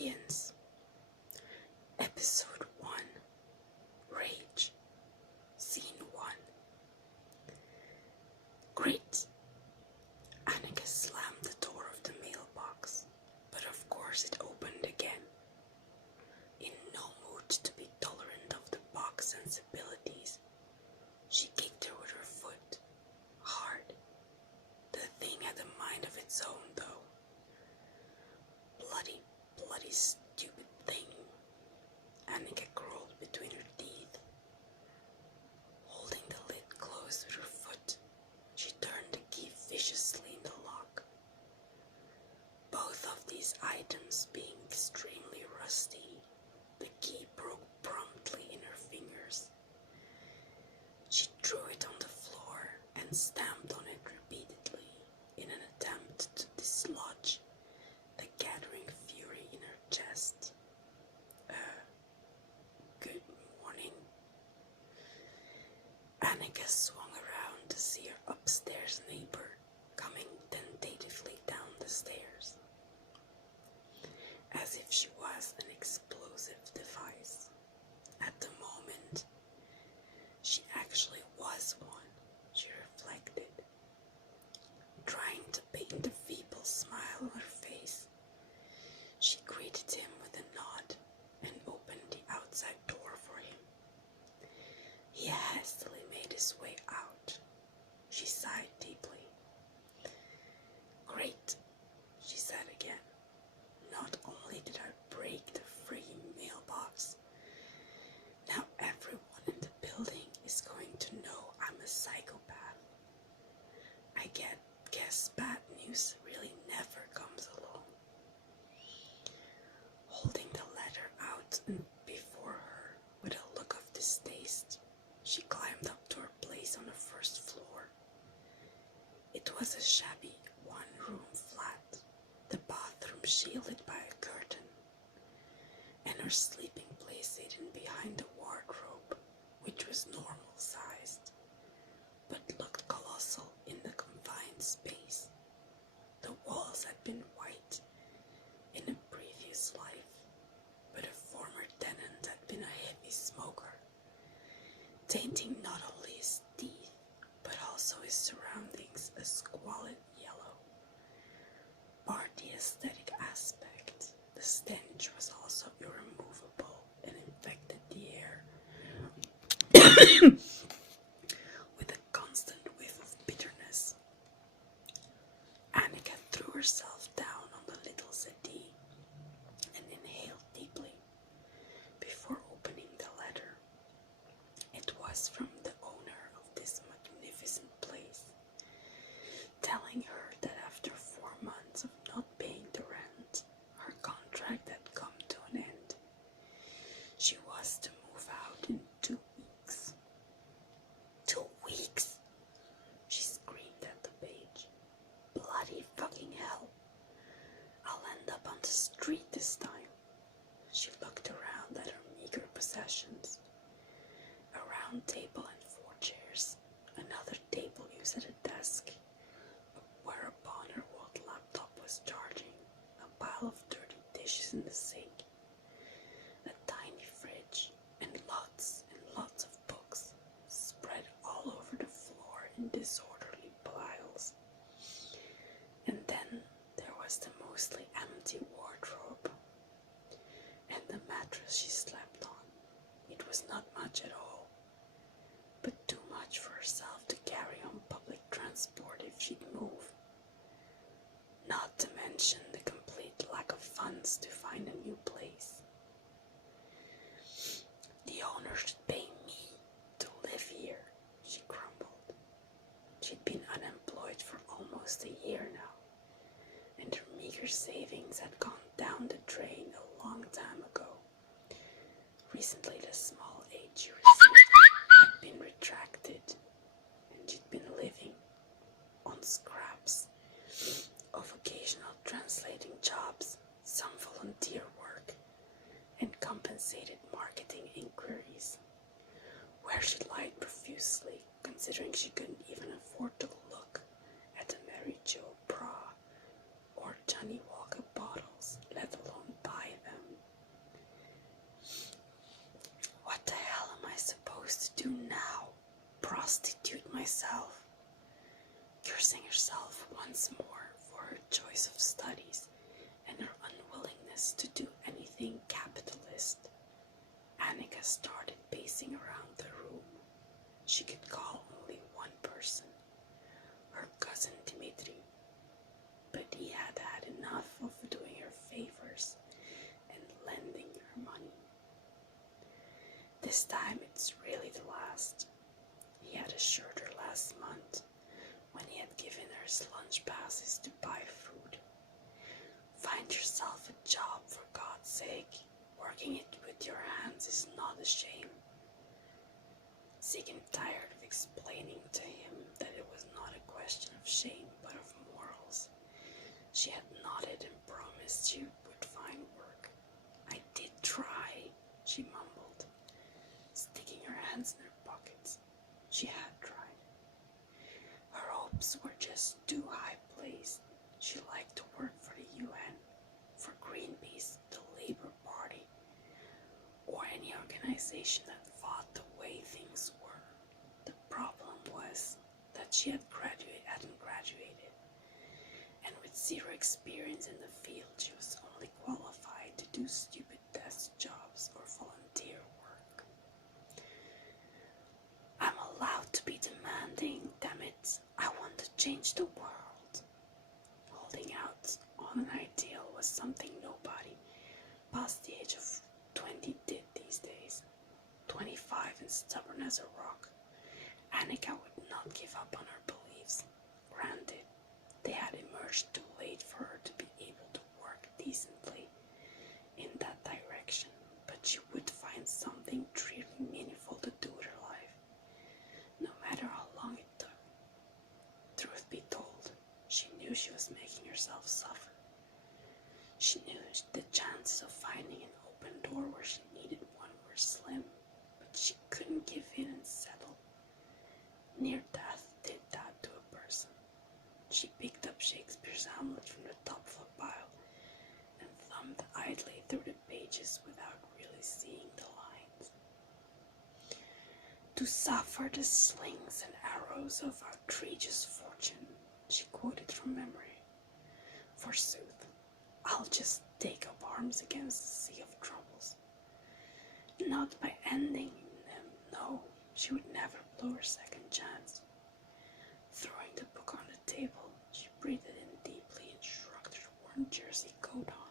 Guardians, Episode 1, Rage, Scene 1. Great! Annika slammed the door of the mailbox, but of course it opened again. In no mood to be tolerant of the box sensibilities, she kicked her with her foot, hard. The thing had a mind of its own, though. Bloody stupid thing. Annika crawled between her teeth. Holding the lid closed with her foot, she turned the key viciously in the lock. Both of these items being extremely rusty, the key broke promptly in her fingers. She threw it on the floor and stamped on it repeatedly in an attempt to dislodge the gathering fury in her chest. Good morning. Annika swung around to see her upstairs neighbor coming tentatively down the stairs, as if she was an explosive device. At the moment, she actually was one, she reflected, trying to paint a feeble smile on her face. She greeted him with a nod and opened the outside door for him. He hastily made his way out. She sighed deeply. Great, she said again. Not only did I break the freaking mailbox, now everyone in the building is going to know I'm a psychopath. I guess bad news really never comes along. Holding the letter out and before her with a look of distaste, she climbed up to her place on the first floor. It was a shabby one-room flat, the bathroom shielded by a curtain, and her sleeping place hidden behind the wardrobe, which was normal-sized, but looked colossal in the confined space. The walls had been white in a previous life, but a former tenant had been a heavy smoker, tainting not only his teeth, but also his surroundings a squalid yellow. Bar the aesthetic aspect, the stench was also irremovable and infected the air with a constant whiff of bitterness. Annika threw herself down on the little settee and inhaled deeply before opening the letter. It was from the owner of this magnificent place, telling her that after 4 months of not paying the rent, her contract had come to an end. She was to move out in 2 weeks. 2 weeks? She screamed at the page. Bloody fucking hell. I'll end up on the street this time. She looked around at her meager possessions. A round table and 4 chairs. Another table used as a desk, whereupon her old laptop was charging. A pile of dirty dishes in the sink. A tiny fridge. And lots of books spread all over the floor in disorderly piles. And then there was the mostly empty wardrobe and the mattress she slept on. It was not much at all, but too much for herself to carry on public transport if she'd move. Not to mention the complete lack of funds to find a new place. The owner should pay me to live here, she grumbled. She'd been unemployed for almost a year now, and her meager savings had gone down the drain a long time ago. Recently the small aid she received had been retracted, and she'd been living on scraps of occasional translating jobs, some volunteer work, and compensated marketing inquiries, where she lied profusely, considering she couldn't even afford to look at a Mary Jo bra or Johnny Walker bottles, let alone buy them. supposed to do now? Prostitute myself? Cursing herself once more for her choice of studies and her unwillingness to do anything capitalist, Annika started pacing around the room. She could call only one person, her cousin Dmitri, but he had had enough of doing her favors and lending her money. This time it's really the last. He had assured her last month when he had given her his lunch passes to buy food. Find yourself a job, for God's sake. Working it with your hands is not a shame. Sick and tired of explaining to him that it was not a question of shame but of morals, she had nodded and promised she would find work. I did try, she mumbled, sticking her hands in her pockets. She had tried. Her hopes were just too high placed. She liked to work for the UN, for Greenpeace, the Labour Party, or any organization that fought the way things were. The problem was that she hadn't graduated, and with zero experience in the field, she was only qualified to do stupid desk jobs or volunteer work. I'm allowed to be demanding, damn it. I want to change the world. Holding out on an ideal was something nobody past the age of 20 did these days. 25 and stubborn as a rock, Annika would not give up on her beliefs. Granted, they had emerged too late for her to be able to work decently in that direction, but she would find something truly meaningful to do with her life, no matter how long it took. Truth be told, she knew she was making herself suffer. She knew the chances of finding an open door where she needed one were slim, but she couldn't give in and settle. Near death did that to a person. She picked up Shakespeare's Hamlet from the top of a pile and thumbed idly through the pages without really seeing the lines. To suffer the slings and arrows of outrageous fortune, she quoted from memory. Forsooth, I'll just take up arms against the sea of troubles. Not by ending them, no, she would never blow her second chance. Throwing the book on the table, she breathed in deeply and shrugged her worn jersey coat on.